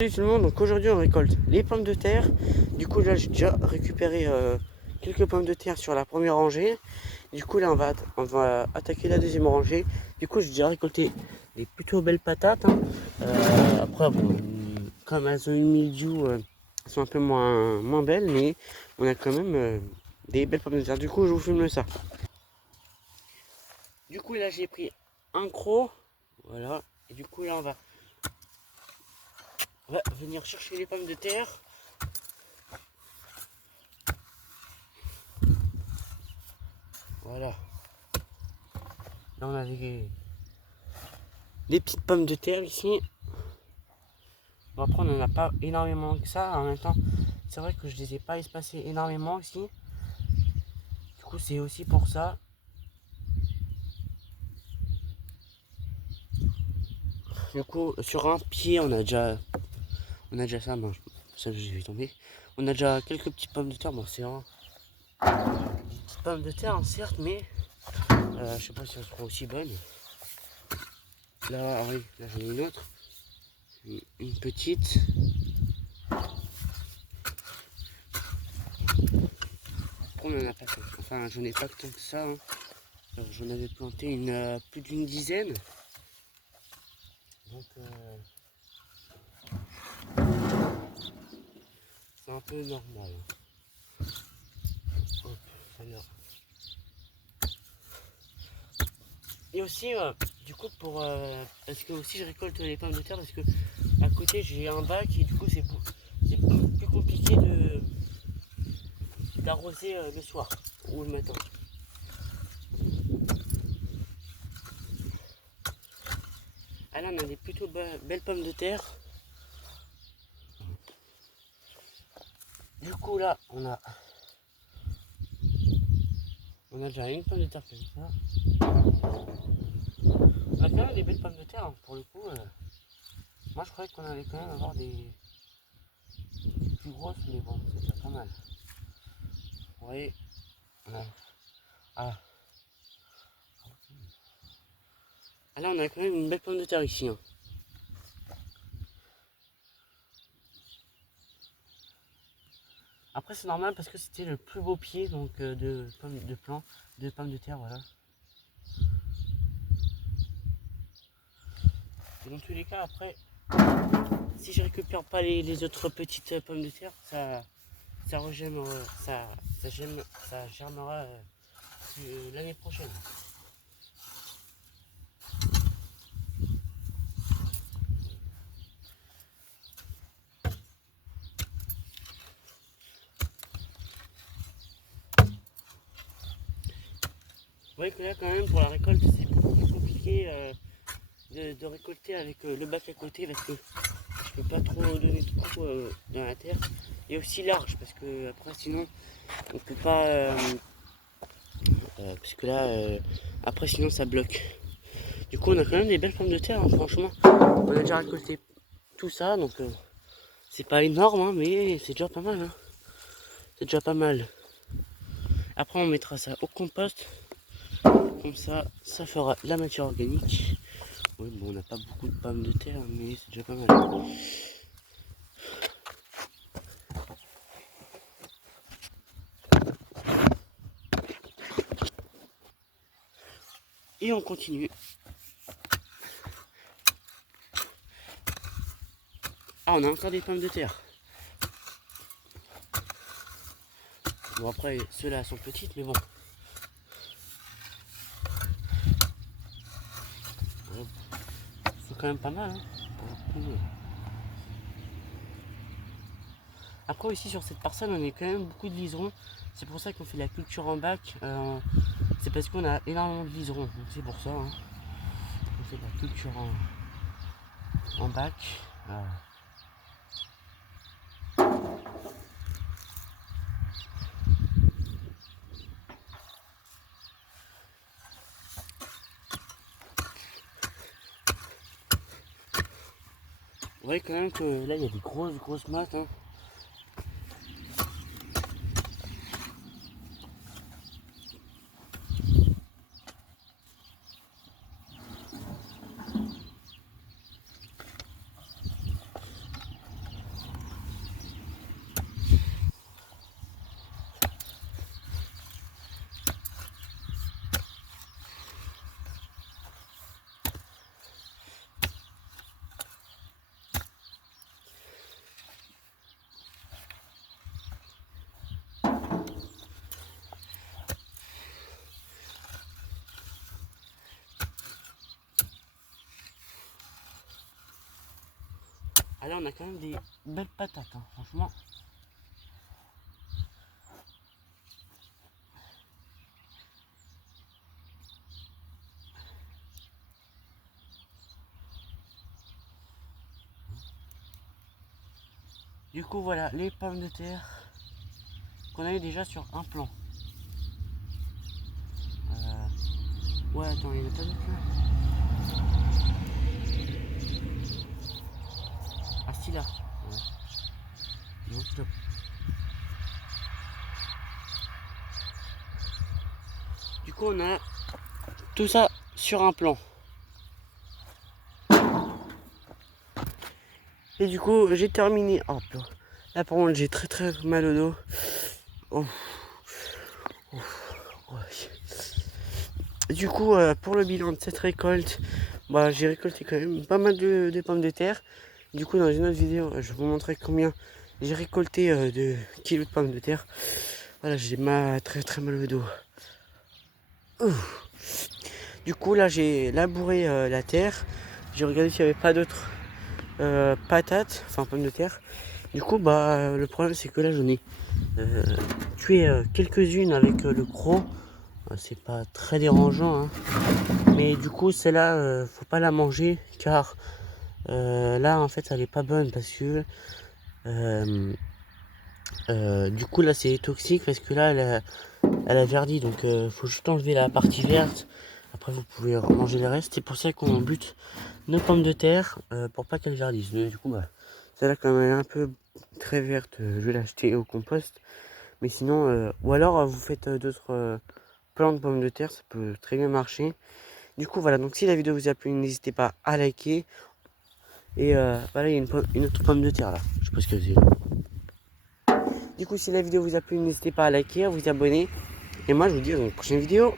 Salut tout le monde, donc aujourd'hui on récolte les pommes de terre. Du coup là j'ai déjà récupéré quelques pommes de terre sur la première rangée. Du coup là on va attaquer la deuxième rangée. Du coup j'ai déjà récolté des plutôt belles patates, hein. Après bon, comme elles ont eu le mildiou, elles sont un peu moins belles, mais on a quand même des belles pommes de terre. Du coup je vous filme ça. Du coup là j'ai pris un croc, voilà. Et du coup là on va venir chercher les pommes de terre. Voilà. Là on a des petites pommes de terre ici. Bon, après on n'en a pas énormément que ça. En même temps, c'est vrai que je les ai pas espacés énormément ici. Du coup c'est aussi pour ça. Du coup sur un pied on a déjà ça. Bon, ça j'ai vu tomber. On a déjà quelques petites pommes de terre. Bon c'est des petites pommes de terre, hein, certes, mais je sais pas si elles seront aussi bonnes. Là, ah oui, là j'en ai une autre. Une petite. Après, on en a pas tant. Enfin, j'en ai pas tant que ça, hein. J'en avais planté plus d'une dizaine. Donc, c'est un peu normal. Hop, alors. Et aussi, du coup, parce que aussi je récolte les pommes de terre, parce que à côté j'ai un bac et du coup c'est plus compliqué d'arroser le soir ou le matin. Ah là on a des plutôt belles pommes de terre. Du coup là on a déjà une pomme de terre comme ça. On a quand même des belles pommes de terre, hein, pour le coup. Moi je croyais qu'on allait quand même avoir des plus grosses, mais bon, c'est déjà pas mal. Vous voyez, ah. Ah là on a quand même une belle pomme de terre ici, hein. Après c'est normal parce que c'était le plus beau pied donc de pommes de terre, voilà. Et dans tous les cas après, si je récupère pas les autres petites pommes de terre, ça regèmera, ça germera l'année prochaine. Vous voyez que là quand même pour la récolte c'est beaucoup plus compliqué de récolter avec le bac à côté parce que je peux pas trop donner de coups dans la terre. Et aussi large parce que après sinon on peut pas parce que là après sinon ça bloque. Du coup on a quand même des belles pommes de terre, hein, franchement. On a déjà récolté tout ça donc c'est pas énorme, hein, mais c'est déjà pas mal, hein. C'est déjà pas mal. Après on mettra ça au compost. Comme ça fera la matière organique. Oui, bon, on n'a pas beaucoup de pommes de terre, mais c'est déjà pas mal. Et on continue. Ah, on a encore des pommes de terre. Bon, après, ceux-là sont petites, mais bon. C'est quand même pas mal, hein. Après aussi sur cette parcelle on a quand même beaucoup de liserons. C'est pour ça qu'on fait la culture en bac. C'est parce qu'on a énormément de liserons. Donc c'est pour ça, hein. On fait la culture en bac. Vous voyez quand même que là il y a des grosses mattes, hein. Ah, là on a quand même des belles patates, hein, franchement. Du coup voilà les pommes de terre qu'on avait déjà sur un plan. Ouais, attends, il n'y en a pas d'autres là. Ah si, là. Ouais. Non, stop. Du coup on a tout ça sur un plan. Et du coup j'ai terminé. Oh, là par contre j'ai très mal au dos. Oh. Oh. Ouais. Du coup pour le bilan de cette récolte, bah, j'ai récolté quand même pas mal de pommes de terre. Du coup dans une autre vidéo je vais vous montrer combien j'ai récolté de kilos de pommes de terre. Voilà, j'ai très mal au dos. Ouf. Du coup là j'ai labouré la terre. J'ai regardé s'il n'y avait pas d'autres patates, enfin pommes de terre. Du coup bah le problème c'est que là j'en ai tué quelques-unes avec le croc. C'est pas très dérangeant, hein. Mais du coup celle-là faut pas la manger car là en fait elle est pas bonne parce que du coup là c'est toxique parce que là elle a verdi, donc faut juste enlever la partie verte. Après vous pouvez manger le reste. C'est pour ça qu'on bute nos pommes de terre pour pas qu'elles verdissent. Mais du coup bah celle-là quand elle est un peu très verte, je vais l'acheter au compost. Mais sinon ou alors vous faites d'autres plants de pommes de terre, ça peut très bien marcher. Du coup voilà, donc si la vidéo vous a plu, n'hésitez pas à liker. Et voilà, il y a une autre pomme de terre là, je sais pas ce que c'est. Du coup si la vidéo vous a plu, n'hésitez pas à liker, à vous abonner. Et moi je vous dis à une prochaine vidéo.